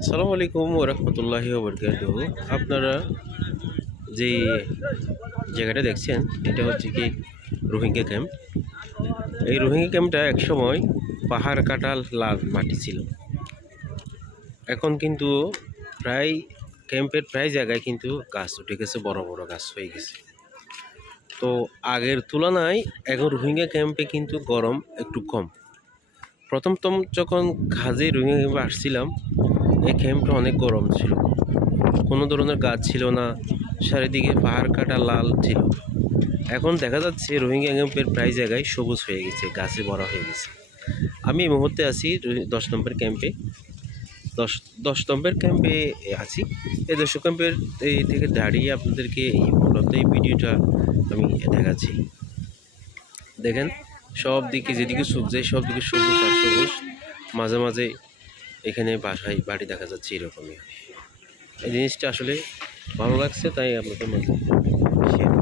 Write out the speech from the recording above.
আসসালামু আলাইকুম ওয়া রাহমাতুল্লাহি ওয়া বারাকাতুহু। আপনারা যে জায়গাটা দেখছেন এটা হচ্ছে কি রোহিঙ্গা ক্যাম্প। এই রোহিঙ্গা ক্যাম্পটা একসময় পাহাড় কাটা লাল মাটি ছিল। এখন কিন্তু প্রায় ক্যাম্পের প্রায় জায়গায় কিন্তু গাছ উঠে গেছে, বড় বড় গাছ হয়ে গেছে। তো আগের তুলনায় এখন রোহিঙ্গা ক্যাম্পে কিন্তু গরম একটু কম। প্রথম যখন কাজে রোহিঙ্গা ক্যাম্পে আসছিলাম, এই ক্যাম্পটা অনেক গরম ছিল, কোনো ধরনের গাছ ছিল না, চারিদিকে পাহাড় কাটা লাল ছিল। এখন দেখা যাচ্ছে রোহিঙ্গা ক্যাম্পের প্রায় জায়গায় সবুজ হয়ে গেছে, গাছে ভরা হয়ে গেছে। আমি এই মুহূর্তে আছি 10 নম্বর ক্যাম্পে। দশ 10 নম্বর ক্যাম্পে আছি। এই 10 ক্যাম্পের এই থেকে দাঁড়িয়ে আপনাদেরকে মূলত এই ভিডিওটা আমি দেখাচ্ছি। দেখেন, সব দিকে যেদিকে চোখ যায় সব দিকে সবুজ আর সবুজ। মাঝে মাঝে এখানে বাড়ি দেখা যাচ্ছে, এরকমই। এই জিনিসটা আসলে ভালো লাগছে, তাই আপনাদের মাঝে শেয়ার।